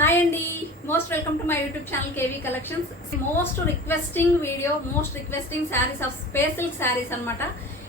Hi అండి, most welcome to my YouTube channel KV collections. Most requesting video, most requesting saris of space silk saris అనమాట.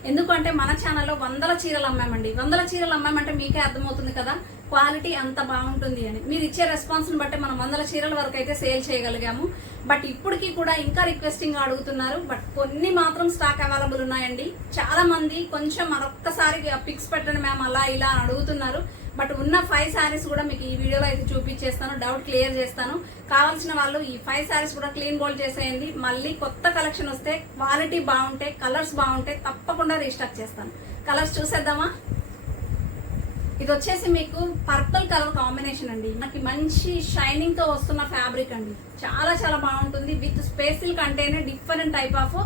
ఎందుకంటే మన ఛానల్లో వందల చీరలు అమ్మామండి. వందల చీరలు అమ్మామంటే మీకే అర్థమవుతుంది కదా క్వాలిటీ అంత బాగుంటుంది అని. మీరు ఇచ్చే రెస్పాన్స్ని బట్టి మనం వందల చీరల వరకు అయితే సేల్ చేయగలిగాము. బట్ ఇప్పటికీ కూడా ఇంకా రిక్వెస్టింగ్ అడుగుతున్నారు. బట్ కొన్ని మాత్రం స్టాక్ అవైలబుల్ ఉన్నాయండి. చాలా మంది కొంచెం మరొక్కసారి పిక్స్ పెట్టండి మ్యామ్ అలా ఇలా అని అడుగుతున్నారు. బట్ ఉన్న 5 శారీస్ కూడా మీకు ఈ వీడియోలో అయితే చూపించేస్తాను, డౌట్ క్లియర్ చేస్తాను. కావాల్సిన వాళ్ళు ఈ 5 శారీస్ కూడా క్లీన్ బోల్డ్ చేసేయండి. మళ్ళీ కొత్త కలెక్షన్ వస్తే క్వాలిటీ బాగుంటే, కలర్స్ బాగుంటే తప్పకుండా రీస్టాక్ చేస్తాను. కలర్స్ చూసేద్దామా? ఇది వచ్చేసి మీకు పర్పుల్ కలర్ కాంబినేషన్ అండి. నాకు మంచి షైనింగ్ తో వస్తున్న ఫ్యాబ్రిక్ అండి. చాలా చాలా బాగుంటుంది. విత్ స్పేస్ సిల్క్ అంటేనే డిఫరెంట్ టైప్ ఆఫ్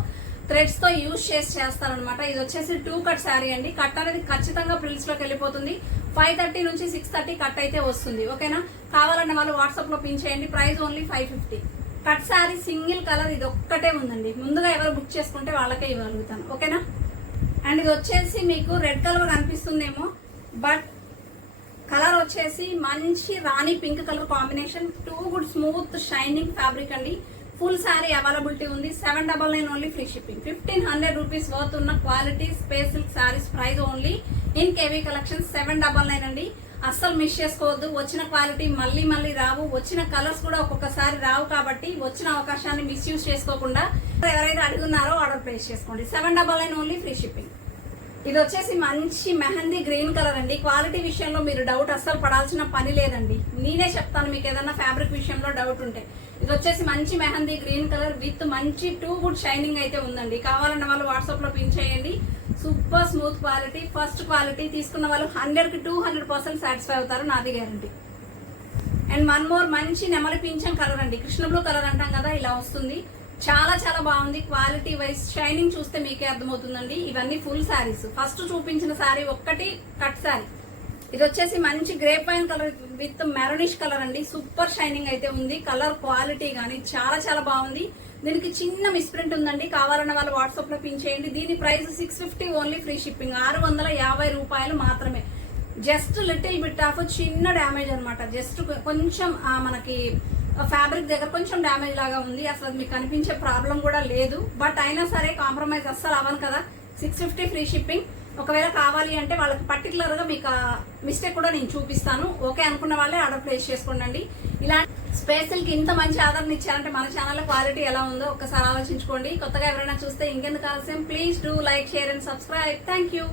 థ్రెడ్స్ తో యూజ్ చేస్తారనమాట. ఇది వచ్చేసి 2 కట్ శారీ అండి. కట్ అనేది ఖచ్చితంగా ప్రిల్స్ లోకి వెళ్ళిపోతుంది. 5:30 నుంచి 6:30 కట్ అయితే వస్తుంది. ఓకేనా? కావాలన్న వాళ్ళు వాట్సాప్ లో పిన్ చేయండి. Price only 550. Cut sari single colour ఇది ఒక్కటే ఉందండి. ముందుగా ఎవరు బుక్ చేసుకుంటే వాళ్ళకే ఇవ్వగలుగుతాను. ఓకేనా? అండ్ ఇది వచ్చేసి మీకు రెడ్ కలర్ కనిపిస్తుందేమో, బట్ కలర్ వచ్చేసి మంచి రాణి pink colour combination. 2 good smooth shining fabric అండి. ఫుల్ శారీ అవైలబిలిటీ ఉంది. 799 only free shipping. 1500 rupees worth ఉన్న quality space silk saris price only in KV collection 799 అండి. అస్సలు మిస్ చేసుకోవద్దు. వచ్చిన క్వాలిటీ మళ్ళీ మళ్ళీ రావు. వచ్చిన కలర్స్ కూడా ఒక్కొక్కసారి రావు. కాబట్టి వచ్చిన అవకాశాన్ని మిస్యూజ్ చేసుకోకుండా ఎవరైతే అడుగున్నారో ఆర్డర్ ప్లేస్ చేసుకోండి. 799 ఓన్లీ ఫ్రీ షిప్పింగ్. ఇది వచ్చేసి మంచి మెహందీ గ్రీన్ కలర్ అండి. క్వాలిటీ విషయంలో మీరు డౌట్ అస్సలు పడాల్సిన పని లేదండి. నేనే చెప్తాను మీకు ఏదైనా ఫ్యాబ్రిక్ విషయంలో డౌట్ ఉంటే. ఇది వచ్చేసి మంచి మెహందీ గ్రీన్ కలర్ విత్ మంచి 2 గుడ్ షైనింగ్ అయితే ఉందండి. కావాలన్న వాళ్ళు వాట్సాప్ లో పిన్ చేయండి. Super smooth quality, first quality. తీసుకున్న వాళ్ళు 100కి 200% సాటిస్ఫై అవుతారు, నాది గ్యారంటీ. అండ్ వన్ మోర్ మంచి నెమలి పింఛం కలర్ అండి. కృష్ణ బ్లూ కలర్ అంటాం కదా, ఇలా వస్తుంది. చాలా చాలా బాగుంది. క్వాలిటీ వైజ్ షైనింగ్ చూస్తే మీకే అర్థమవుతుందండి. ఇవన్నీ ఫుల్ శారీస్. ఫస్ట్ చూపించిన శారీ ఒక్కటి కట్ శారీ. ఇది వచ్చేసి మంచి grape wine colour with maroonish colour అండి. సూపర్ షైనింగ్ అయితే ఉంది. కలర్ క్వాలిటీ గానీ చాలా చాలా బాగుంది. దీనికి చిన్న మిస్ప్రింట్ ఉందండి. కావాలన్న వాళ్ళు వాట్సాప్ లో పిన్ చేయండి. దీని ప్రైస్ 650 ఓన్లీ ఫ్రీ షిప్పింగ్. 650 రూపాయలు మాత్రమే. జస్ట్ లిటిల్ బిట్ ఆఫ్ చిన్న డ్యామేజ్ అనమాట. జస్ట్ కొంచెం మనకి ఫ్యాబ్రిక్ దగ్గర కొంచెం డ్యామేజ్ లాగా ఉంది. అసలు మీకు కనిపించే ప్రాబ్లం కూడా లేదు. బట్ అయినా సరే కాంప్రమైజ్ అస్సలు అవ్వను కదా. 650 ఫ్రీ షిప్పింగ్. ఒకవేళ కావాలి అంటే వాళ్ళకి పర్టికులర్ గా మీకు మిస్టేక్ కూడా నేను చూపిస్తాను. ఓకే అనుకున్న వాళ్ళే ఆర్డర్ ప్లేస్ చేసుకోండి. ఇలాంటి స్పేస్ సిల్క్ ఇంత మంచి ఆర్డర్ ఇచ్చారంటే మన ఛానల్ క్వాలిటీ ఎలా ఉందో ఒక్కసారి ఆలోచించుకోండి. కొత్తగా ఎవరైనా చూస్తే ఇంకెందుకు ఆలస్యం, please do like, share and subscribe. Thank you.